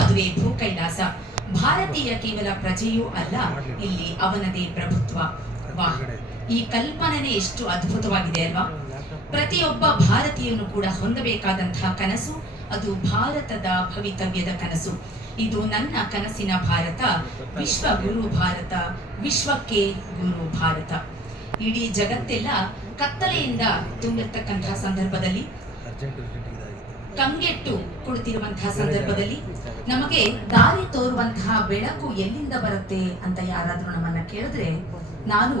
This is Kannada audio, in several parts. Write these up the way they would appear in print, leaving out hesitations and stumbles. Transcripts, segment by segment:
ಅದುವೇ ಭೂ ಕೈಲಾಸ. ಭಾರತೀಯ ಕೇವಲ ಪ್ರಜೆಯೂ ಅಲ್ಲ, ಇಲ್ಲಿ ಅವನದೇ ಪ್ರಭುತ್ವ. ವಾಹ್, ಈ ಕಲ್ಪನೆ ಎಷ್ಟು ಅದ್ಭುತವಾಗಿದೆ ಅಲ್ವಾ? ಪ್ರತಿಯೊಬ್ಬ ಭಾರತೀಯನು ಕೂಡ ಹೊಂದಬೇಕಾದಂತಹ ಕನಸು ಅದು ಭಾರತದ ಭವಿತವ್ಯದ ಕನಸು. ಇದು ನನ್ನ ಕನಸಿನ ಭಾರತ, ವಿಶ್ವ ಗುರು ಭಾರತ, ವಿಶ್ವಕ್ಕೆ ಗುರು ಭಾರತ. ಇಡೀ ಜಗತ್ತೆಲ್ಲ ಕತ್ತಲೆಯಿಂದ ತುಂಬಿರ್ತಕ್ಕಂತಹ ಸಂದರ್ಭದಲ್ಲಿ, ಕಂಗೆಟ್ಟು ಕುಳಿತಿರುವಂತಹ ಸಂದರ್ಭದಲ್ಲಿ ನಮಗೆ ದಾರಿ ತೋರುವಂತಹ ಬೆಳಕು ಎಲ್ಲಿಂದ ಬರುತ್ತೆ ಅಂತ ಯಾರಾದ್ರೂ ನಮ್ಮನ್ನ ಕೇಳಿದ್ರೆ, ನಾನು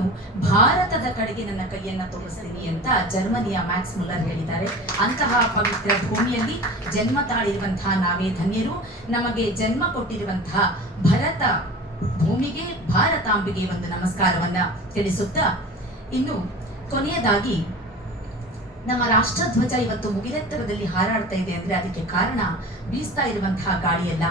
ಭಾರತದ ಕಡೆಗೆ ನನ್ನ ಕೈಯನ್ನ ತೋರಿಸ್ತೀನಿ ಅಂತ ಜರ್ಮನಿಯ ಮ್ಯಾಕ್ಸ್ ಮುಲ್ಲರ್ ಹೇಳಿದ್ದಾರೆ. ಅಂತಹ ಪವಿತ್ರ ಭೂಮಿಯಲ್ಲಿ ಜನ್ಮ ತಾಳಿರುವಂತಹ ನಾವೇ ಧನ್ಯರು. ನಮಗೆ ಜನ್ಮ ಕೊಟ್ಟಿರುವಂತಹ ಭರತ ಭೂಮಿಗೆ, ಭಾರತಾಂಬೆಗೆ ಒಂದು ನಮಸ್ಕಾರವನ್ನ ತಿಳಿಸುತ್ತಾ, ಇನ್ನು ಕೊನೆಯದಾಗಿ ನಮ್ಮ ರಾಷ್ಟ್ರಧ್ವಜ ಇವತ್ತು ಮುಗಿಲೆತ್ತರದಲ್ಲಿ ಹಾರಾಡ್ತಾ ಇದೆ ಅಂದ್ರೆ ಅದಕ್ಕೆ ಕಾರಣ ಬೀಸ್ತಾ ಇರುವಂತಹ ಗಾಳಿಯಲ್ಲ.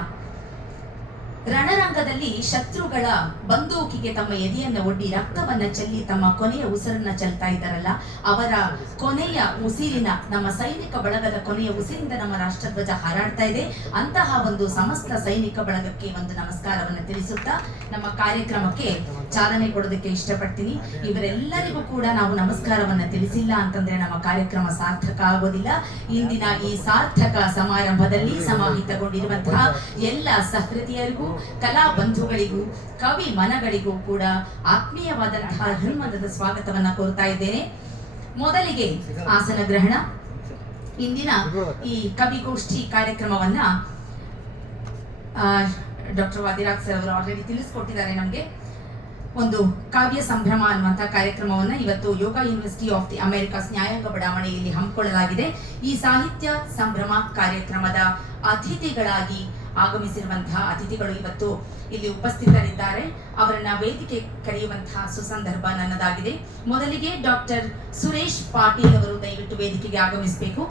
ರಣರಂಗದಲ್ಲಿ ಶತ್ರುಗಳ ಬಂದೂಕಿಗೆ ತಮ್ಮ ಎದೆಯನ್ನ ಒಡ್ಡಿ ರಕ್ತವನ್ನ ಚೆಲ್ಲಿ ತಮ್ಮ ಕೊನೆಯ ಉಸಿರನ್ನ ಚೆಲ್ತಾ ಇದ್ದಾರಲ್ಲ, ಅವರ ಕೊನೆಯ ಉಸಿರಿನ, ನಮ್ಮ ಸೈನಿಕ ಬಳಗದ ಕೊನೆಯ ಉಸಿರಿಂದ ನಮ್ಮ ರಾಷ್ಟ್ರಧ್ವಜ ಹಾರಾಡ್ತಾ ಇದೆ. ಅಂತಹ ಒಂದು ಸಮಸ್ತ ಸೈನಿಕ ಬಳಗಕ್ಕೆ ಒಂದು ನಮಸ್ಕಾರವನ್ನ ತಿಳಿಸುತ್ತಾ ನಮ್ಮ ಕಾರ್ಯಕ್ರಮಕ್ಕೆ ಚಾಲನೆ ಕೊಡೋದಕ್ಕೆ ಇಷ್ಟಪಡ್ತೀನಿ. ಇವರೆಲ್ಲರಿಗೂ ಕೂಡ ನಾವು ನಮಸ್ಕಾರವನ್ನ ತಿಳಿಸಿಲ್ಲ ಅಂತಂದ್ರೆ ನಮ್ಮ ಕಾರ್ಯಕ್ರಮ ಸಾರ್ಥಕ ಆಗೋದಿಲ್ಲ. ಇಂದಿನ ಈ ಸಾರ್ಥಕ ಸಮಾರಂಭದಲ್ಲಿ ಸಮಾಹಿತಗೊಂಡಿರುವಂತಹ ಎಲ್ಲ ಸಹೃದಯರಿಗೂ, ಕಲಾ ಬಂಧುಗಳಿಗೂ, ಕವಿ ಮನಗಳಿಗೂ ಕೂಡ ಆತ್ಮೀಯವಾದಂತಹ ಹೃನ್ಮಂದದ ಸ್ವಾಗತವನ್ನ ಕೋರ್ತಾ ಇದ್ದೇನೆ. ಮೊದಲಿಗೆ ಆಸನ ಗ್ರಹಣ. ಇಂದಿನ ಈ ಕವಿಗೋಷ್ಠಿ ಕಾರ್ಯಕ್ರಮವನ್ನ ಡಾಕ್ಟರ್ ವಾದಿರಾಜ್ ಸರ್ ಅವರು ಆಲ್ರೆಡಿ ತಿಳಿಸ್ಕೊಟ್ಟಿದ್ದಾರೆ ನಮ್ಗೆ. ಒಂದು ಕಾವ್ಯ ಸಂಭ್ರಮ ಅನ್ನುವಂತಹ ಕಾರ್ಯಕ್ರಮವನ್ನ ಇವತ್ತು ಯೋಗ ಯೂನಿವರ್ಸಿಟಿ ಆಫ್ ದಿ ಅಮೆರಿಕಾಸ್ ನ್ಯಾಯಾಂಗ ಬಡಾವಣೆಯಲ್ಲಿ ಹಮ್ಮಿಕೊಳ್ಳಲಾಗಿದೆ. ಈ ಸಾಹಿತ್ಯ ಸಂಭ್ರಮ ಕಾರ್ಯಕ್ರಮದ ಅತಿಥಿಗಳಾಗಿ ಆಗಮಿಸಿರುವಂತಹ ಅತಿಥಿಗಳು ಇವತ್ತು ಇಲ್ಲಿ ಉಪಸ್ಥಿತರಿದ್ದಾರೆ. ಅವರನ್ನ ವೇದಿಕೆ ಕರೆಯುವಂತಹ ಸುಸಂದರ್ಭ ನನ್ನದಾಗಿದೆ. ಮೊದಲಿಗೆ ಡಾಕ್ಟರ್ ಸುರೇಶ್ ಪಾಟೀಲ್ ಅವರು ದಯವಿಟ್ಟು ವೇದಿಕೆಗೆ ಆಗಮಿಸಬೇಕು.